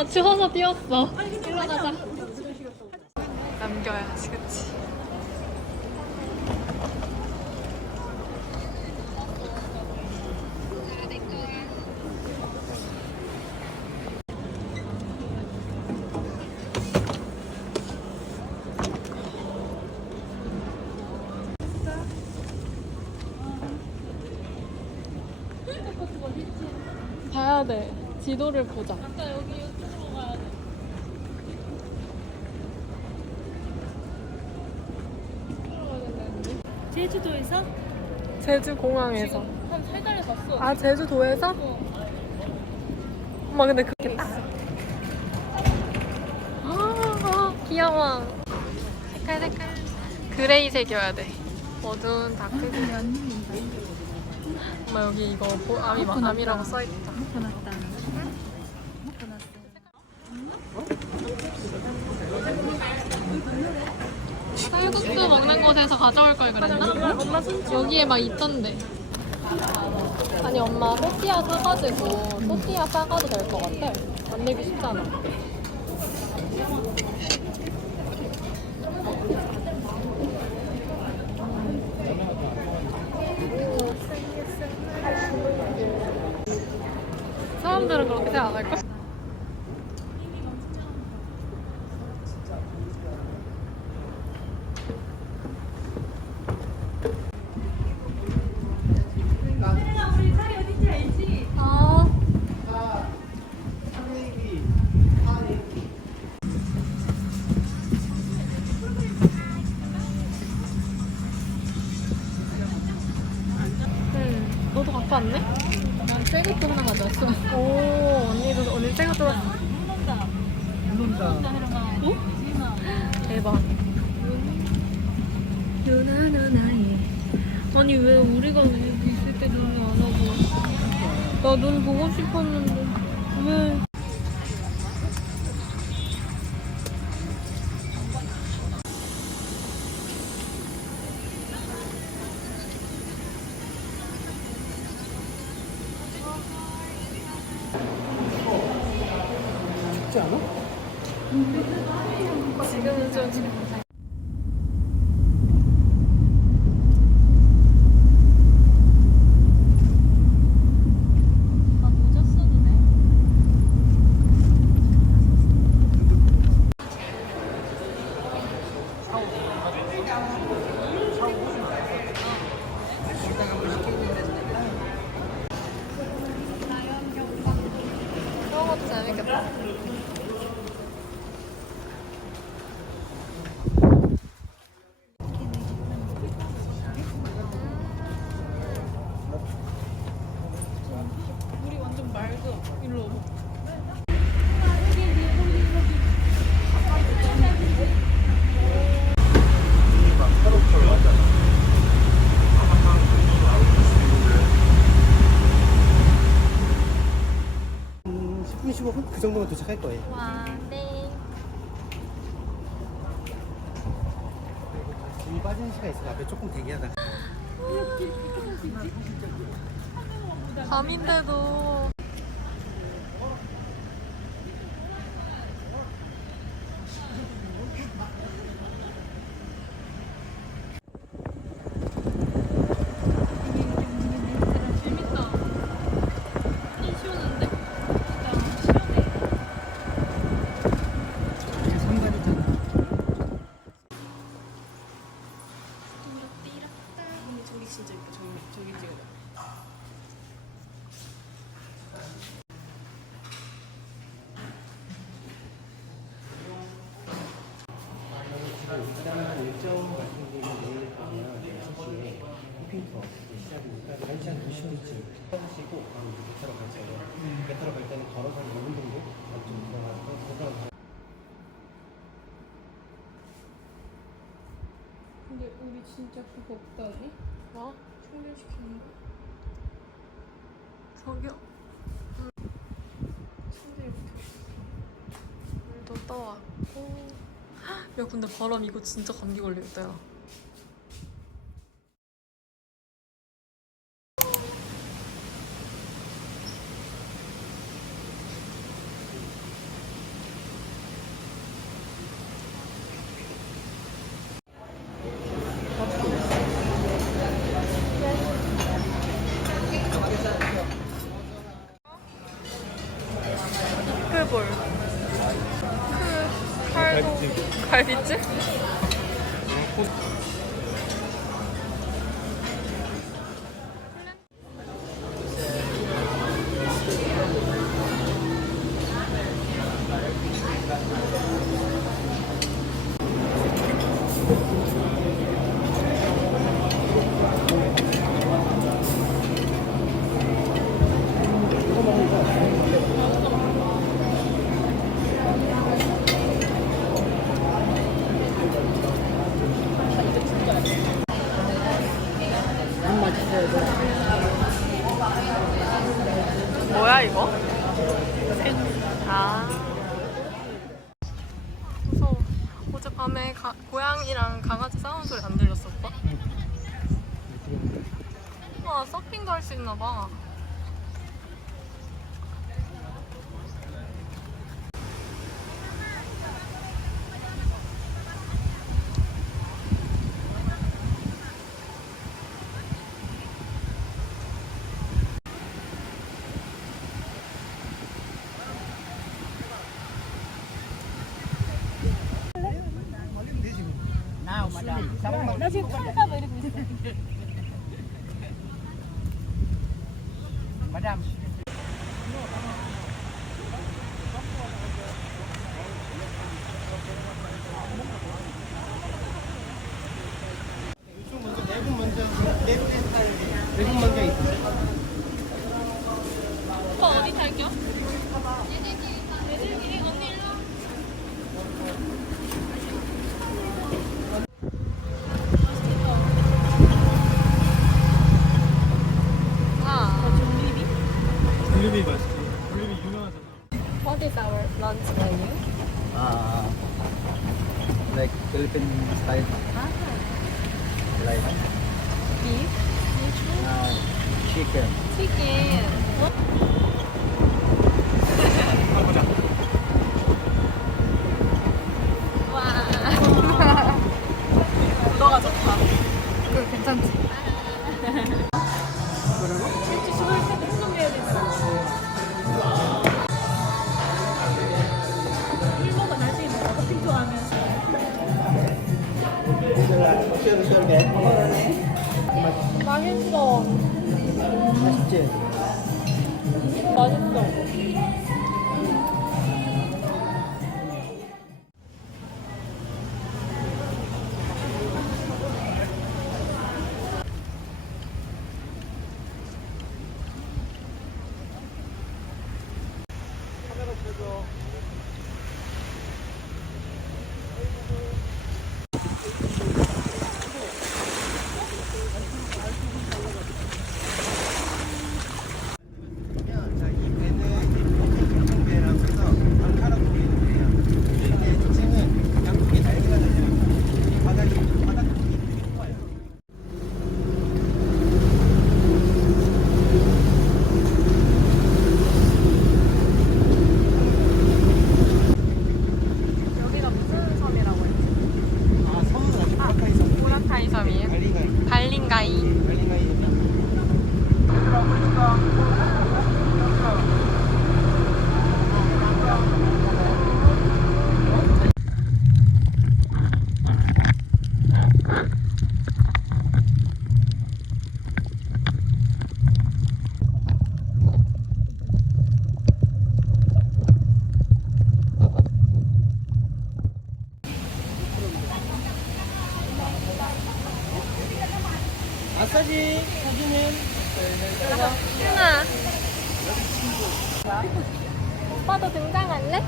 나 추워서 뛰었어. 일로 가자. 남겨야지, 그치? 가야 돼. 지도를 보자. 아까 여기 이쪽으로 가야 돼. 제주도에서? 제주공항에서. 한 3달에 갔어. 아, 제주도에서? 엄마, 근데 그게 딱. 귀여워. 색깔. 그레이색이어야 돼. 어두운 다크그레이. 엄마, 여기 이거 암이라고 써있다. 묶어놨다. 쌀국수 먹는 곳에서 가져올 걸 그랬나? 여기에 막 있던데. 아니, 엄마 또띠아 사가지고 또띠아 싸가도 될 것 같아. 만들기 쉽잖아. 사람들은 그렇게 생각 안 할걸? 너도 갖고 왔네? 난 새것도 하나 가져왔어. 오, 언니 새거 들었어. 어? 대박. 누나의. 아니, 왜 우리가 여기 있을 때 눈을 안 하고. 나 눈 보고 싶었는데. 왜? 춥지 않아? 지금은 좀 모자 써도 돼? 그런 것도 재밌겠다. 물이 완전 맑어. 일로 오고. 한 10분, 15분? 그 정도면 도착할 거예요. 와, 네. 이 빠지는 시간 있어. 앞에 조금 대기하다가. 밤인데도. 재밌다. 이 시원한데? 진짜 시원해. 이게 상관이잖아. 저기 진짜 이뻐. 저기 찍어봐. 일단 일정 말씀드리면 내일 가면 6시에 호핑 투어 시작이니까 1시간 2시쯤 하시고 바로 이제 배 타러 갈 거예요. 배 타러 갈 때는 걸어서 5분 정도 좀 들어가서 거기서 근데 우리 진짜 그거 없다니? 뭐? 충전시키는 거? 석유. 침대 이렇게. 물도 떠왔고. 야, 근데 바람 이거 진짜 감기 걸리겠다, 야. 어딨지? 뭐야 이거? 아 무서워. 어젯밤에 고양이랑 강아지 싸우는 소리 안 들렸어 오빠? 와 서핑도 할 수 있나 봐. 나 지금 칼까 봐 이러고 있어. 이쪽 먼저 내분 먼저 내분 먼저 있어요. 오빠 어디 탈게요? 내들기 언니 일로 블루베리 맛있지. 블루베리 유명하잖아. What is our lunch menu? Like Philippine style, like Beef, chicken. chicken. 가보자. 와. 너가 좋다. 그거 괜찮지? 일본은 나중에 뭐 커피 좋아하면서. 맛있어. 맛있지? 맛있어. 자, 이 배는 보통배라고 해서 방카라고 보이는데요. 이게 지금은 양쪽에 날개가 달려있고 이 바닥이 되게 좋아요. 여기가 무슨 섬이라고 했지? 아, 섬은 아직 보라카이 섬. 보라카이 섬이에요? 발리가이. 발링가이. 발리가이. 마사지 사진은 유나. 오빠도 등장할래?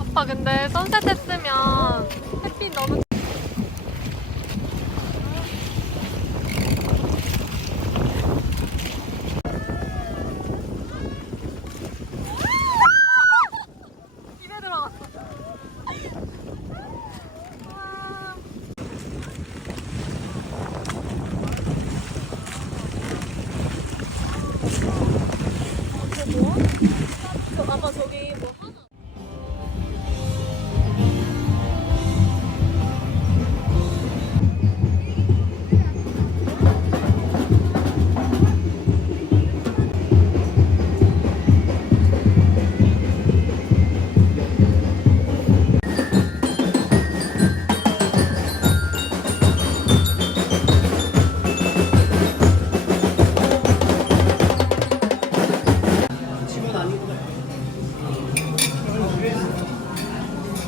오빠 근데 선셋 했으면 햇빛 너무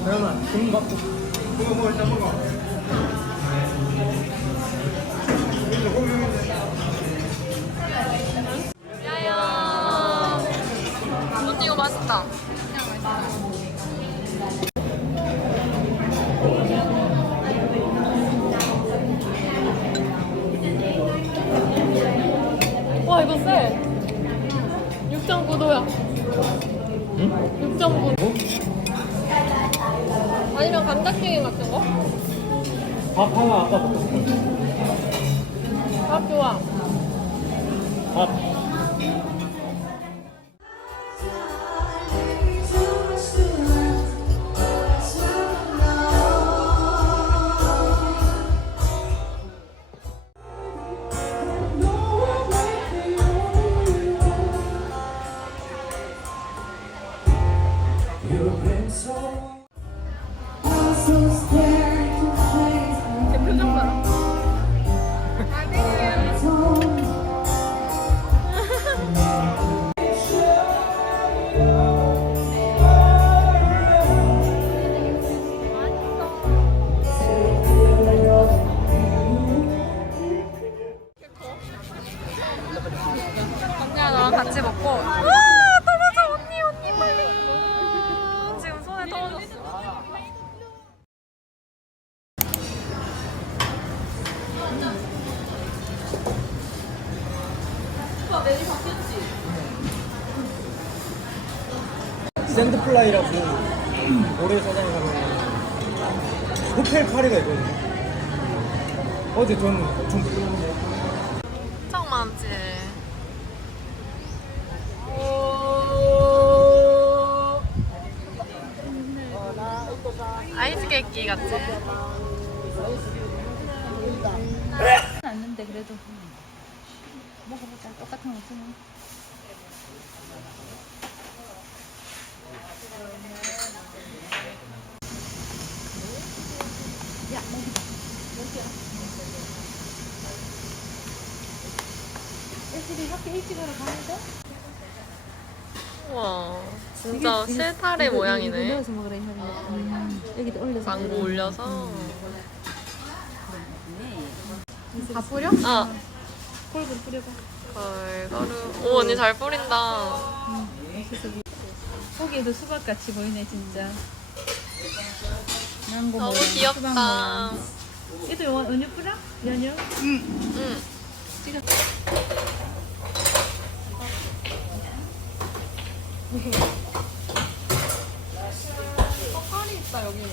그러면 돈 받고 먹어 일단 먹어. 야야. 언니 이거 맛있다. 와 이거 쎄. 6.9도야. 응? 6.9. 아니면 감자튀김 같은 거? 밥 하나 아까 먹었어. 밥 좋아. 밥. 표정 봐라. 언니랑 나랑 같이 먹고. 와 떨어져 언니 빨리. 지금 손에 떨어졌어. 샌드플라이라고 모래사장에 가면 호텔 파리가 있거든요. 어제 저는 엄청 놀랐는데 엄청 많지. 아이스 케이크 같지? 않는데 그래도 먹어보자. 똑같은 거 쓰면. 야, 먹이다. 여기야. 애들이 학교 일찍 하러 가는데? 우와, 진짜 실타래 모양이네. 넣어서 먹으라 했는데. 여기도 올려서. 망고 올려서. 다 뿌려? 아, 골고루 뿌려봐. 걸걸음. 오, 언니 잘 뿌린다. 거기에도 수박 같이 보이네 진짜. 망고 너무 모양, 수박 귀엽다. 모양. 얘도 연유 뿌려? 연유? 응. 찍어. 색깔이 있다, 여기는.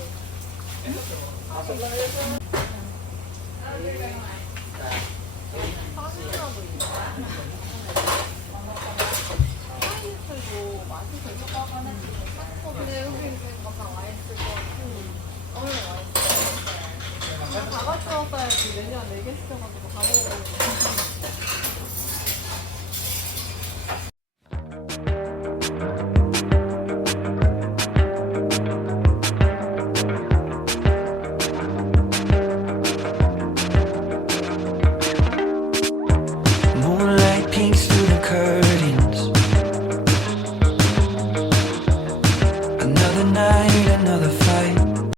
사진이라도 있다. 파인애플도 맛이 될 것 같긴 해. 근데 여기 가방 와 있을 것 같고. 오늘 와 있어. 그냥 다 같이 왔어야지. 내년 4개 시켜가지고 다 먹어버리고. Moonlight peeks through the curtains.